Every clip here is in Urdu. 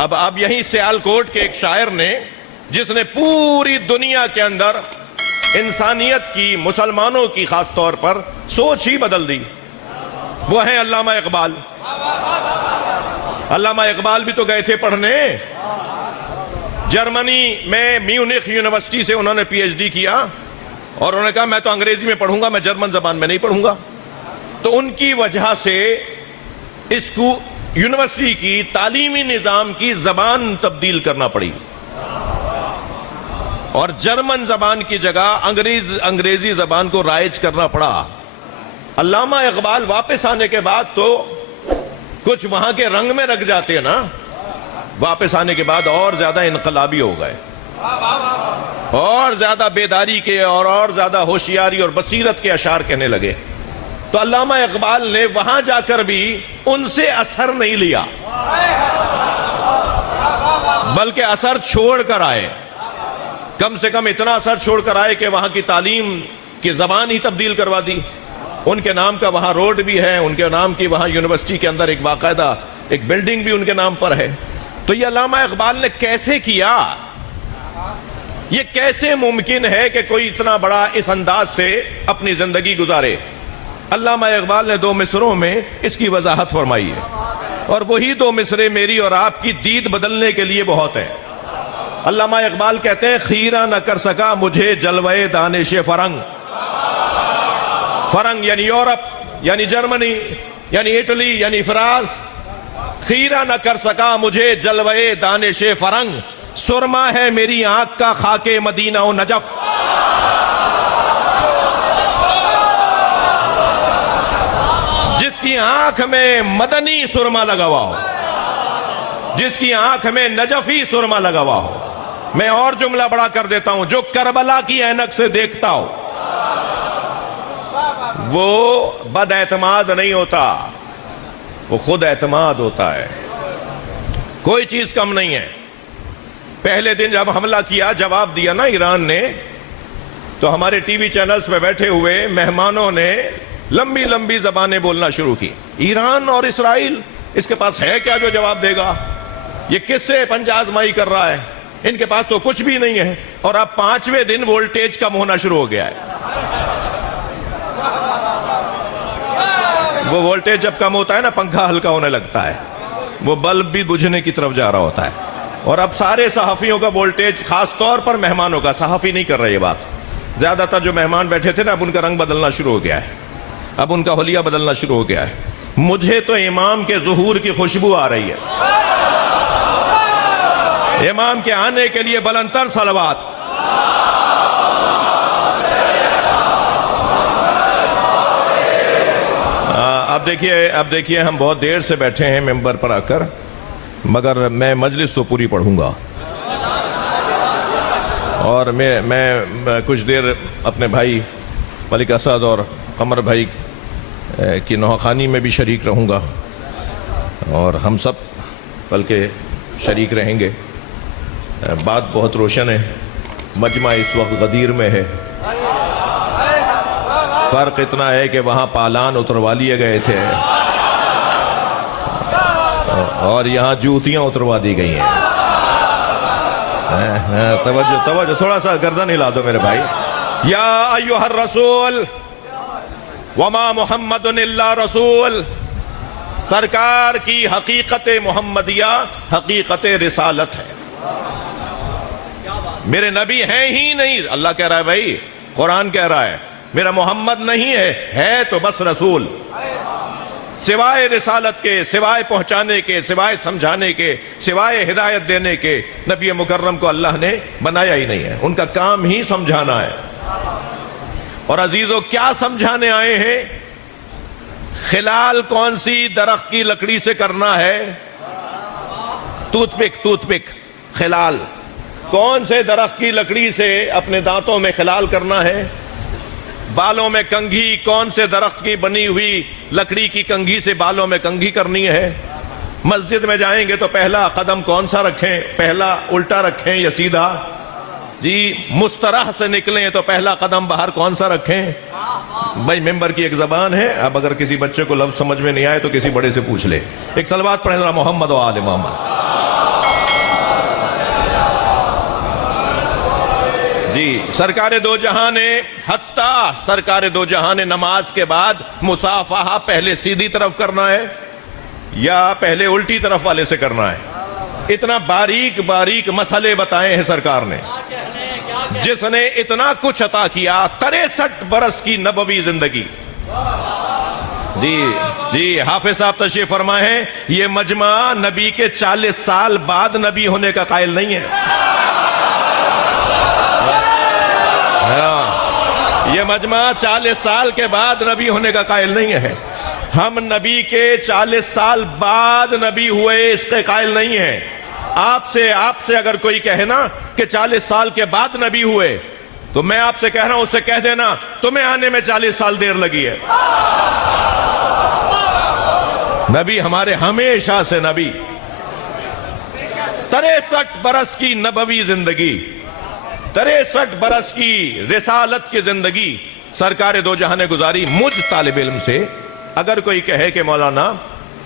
اب یہیں سیالکوٹ کے ایک شاعر نے، جس نے پوری دنیا کے اندر انسانیت کی، مسلمانوں کی خاص طور پر سوچ ہی بدل دی، وہ ہیں علامہ اقبال۔ علامہ اقبال بھی تو گئے تھے پڑھنے جرمنی میں، میونخ یونیورسٹی سے انہوں نے پی ایچ ڈی کیا، اور انہوں نے کہا میں تو انگریزی میں پڑھوں گا، میں جرمن زبان میں نہیں پڑھوں گا۔ تو ان کی وجہ سے اس کو یونیورسٹی کی تعلیمی نظام کی زبان تبدیل کرنا پڑی، اور جرمن زبان کی جگہ انگریزی زبان کو رائج کرنا پڑا۔ علامہ اقبال واپس آنے کے بعد تو کچھ وہاں کے رنگ میں رکھ جاتے ہیں نا، واپس آنے کے بعد اور زیادہ انقلابی ہو گئے، اور زیادہ بیداری کے اور زیادہ ہوشیاری اور بصیرت کے اشعار کہنے لگے۔ تو علامہ اقبال نے وہاں جا کر بھی ان سے اثر نہیں لیا، بلکہ اثر چھوڑ کر آئے، کم سے کم اتنا اثر چھوڑ کر آئے کہ وہاں کی تعلیم کی زبان ہی تبدیل کروا دی۔ ان کے نام کا وہاں روڈ بھی ہے، ان کے نام کی وہاں یونیورسٹی کے اندر ایک باقاعدہ ایک بلڈنگ بھی ان کے نام پر ہے۔ تو یہ علامہ اقبال نے کیسے کیا؟ یہ کیسے ممکن ہے کہ کوئی اتنا بڑا اس انداز سے اپنی زندگی گزارے؟ علامہ اقبال نے 2 مصروں میں اس کی وضاحت فرمائی ہے، اور وہی 2 مصرے میری اور آپ کی دید بدلنے کے لیے بہت ہے۔ علامہ اقبال کہتے ہیں خیرہ نہ کر سکا مجھے جلوے دانش فرنگ، فرنگ یعنی یورپ، یعنی جرمنی، یعنی اٹلی، یعنی فرانس۔ خیرہ نہ کر سکا مجھے جلوے دانش فرنگ، سرما ہے میری آنکھ کا خاک مدینہ و نجف۔ جس کی آنکھ میں مدنی سرما لگا ہوا ہو، جس کی آنکھ میں نجفی سرما لگا ہوا ہو۔ میں اور جملہ بڑا کر دیتا ہوں، جو کربلا کی اینک سے دیکھتا ہو وہ بد اعتماد نہیں ہوتا، وہ خود اعتماد ہوتا ہے۔ کوئی چیز کم نہیں ہے۔ پہلے دن جب حملہ کیا، جواب دیا نا ایران نے، تو ہمارے ٹی وی چینلز پہ بیٹھے ہوئے مہمانوں نے لمبی لمبی زبانیں بولنا شروع کی۔ ایران اور اسرائیل، اس کے پاس ہے کیا جو جواب دے گا؟ یہ کس سے پنجہ آزمائی کر رہا ہے؟ ان کے پاس تو کچھ بھی نہیں ہے۔ اور اب 5ویں دن وولٹیج کم ہونا شروع ہو گیا ہے۔ وہ وولٹیج جب کم ہوتا ہے نا، پنکھا ہلکا ہونے لگتا ہے، وہ بلب بھی بجھنے کی طرف جا رہا ہوتا ہے۔ اور اب سارے صحافیوں کا وولٹیج، خاص طور پر مہمانوں کا، صحافی نہیں کر رہے یہ بات، زیادہ تر جو مہمان بیٹھے تھے نا، اب ان کا رنگ بدلنا شروع ہو گیا ہے، اب ان کا حلیہ بدلنا شروع ہو گیا ہے۔ مجھے تو امام کے ظہور کی خوشبو آ رہی ہے، امام کے آنے کے لیے بلند تر صلوات۔ اب دیکھیے ہم بہت دیر سے بیٹھے ہیں ممبر پر آ کر، مگر میں مجلس تو پوری پڑھوں گا، اور میں کچھ دیر اپنے بھائی ملک اسد اور قمر بھائی کی نوحخانی میں بھی شریک رہوں گا، اور ہم سب بلکہ شریک رہیں گے۔ بات بہت روشن ہے، مجمع اس وقت غدیر میں ہے۔ فرق اتنا ہے کہ وہاں پالان اتروا لیے گئے تھے، اور یہاں جوتیاں اتروا دی گئی ہیں۔ توجہ تھوڑا سا گردن ہلا دو میرے بھائی۔ یا ایھا الرسول وما محمد الا رسول، سرکار کی حقیقت محمدیہ حقیقت رسالت ہے۔ میرے نبی ہیں ہی نہیں، اللہ کہہ رہا ہے بھائی، قرآن کہہ رہا ہے میرا محمد نہیں ہے تو بس رسول۔ سوائے رسالت کے، سوائے پہنچانے کے، سوائے سمجھانے کے، سوائے ہدایت دینے کے، نبی مکرم کو اللہ نے بنایا ہی نہیں ہے۔ ان کا کام ہی سمجھانا ہے۔ اور عزیزو، کیا سمجھانے آئے ہیں؟ خلال کون سی درخت کی لکڑی سے کرنا ہے؟ ٹوتھ پک خلال کون سے درخت کی لکڑی سے اپنے دانتوں میں خلال کرنا ہے؟ بالوں میں کنگھی کون سے درخت کی بنی ہوئی لکڑی کی کنگھی سے بالوں میں کنگھی کرنی ہے؟ مسجد میں جائیں گے تو پہلا قدم کون سا رکھیں؟ پہلا الٹا رکھیں یا سیدھا؟ جی مسترح سے نکلیں تو پہلا قدم باہر کون سا رکھیں؟ بھائی ممبر کی ایک زبان ہے، اب اگر کسی بچے کو لفظ سمجھ میں نہیں آئے تو کسی بڑے سے پوچھ لے۔ ایک صلوات پڑھیں ذرا محمد و آل محمد۔ سرکار دو جہاں نے حتیٰ سرکار دو جہاں نے نماز کے بعد مصافحہ پہلے سیدھی طرف کرنا ہے یا پہلے الٹی طرف والے سے کرنا ہے، اتنا باریک باریک مسئلے بتائے ہیں سرکار نے، جس نے اتنا کچھ عطا کیا، 63 برس کی نبوی زندگی۔ جی حافظ صاحب تشریف فرمائے ہیں، یہ مجمع نبی کے 40 سال بعد نبی ہونے کا قائل نہیں ہے، یہ مجمع 40 سال کے بعد نبی ہونے کا قائل نہیں ہے، ہم نبی کے 40 سال بعد نبی ہوئے اس کے قائل نہیں ہیں۔ آپ سے اگر کوئی کہے نا کہ 40 سال کے بعد نبی ہوئے، تو میں آپ سے کہہ رہا ہوں، اس سے کہہ دینا تمہیں آنے میں 40 سال دیر لگی ہے۔ نبی ہمارے ہمیشہ سے نبی، 63 برس کی نبوی زندگی، 63 برس کی رسالت کی زندگی سرکار دو جہاں نے گزاری۔ مجھ طالب علم سے اگر کوئی کہے کہ مولانا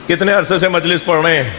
کتنے عرصے سے مجلس پڑھ رہے ہیں،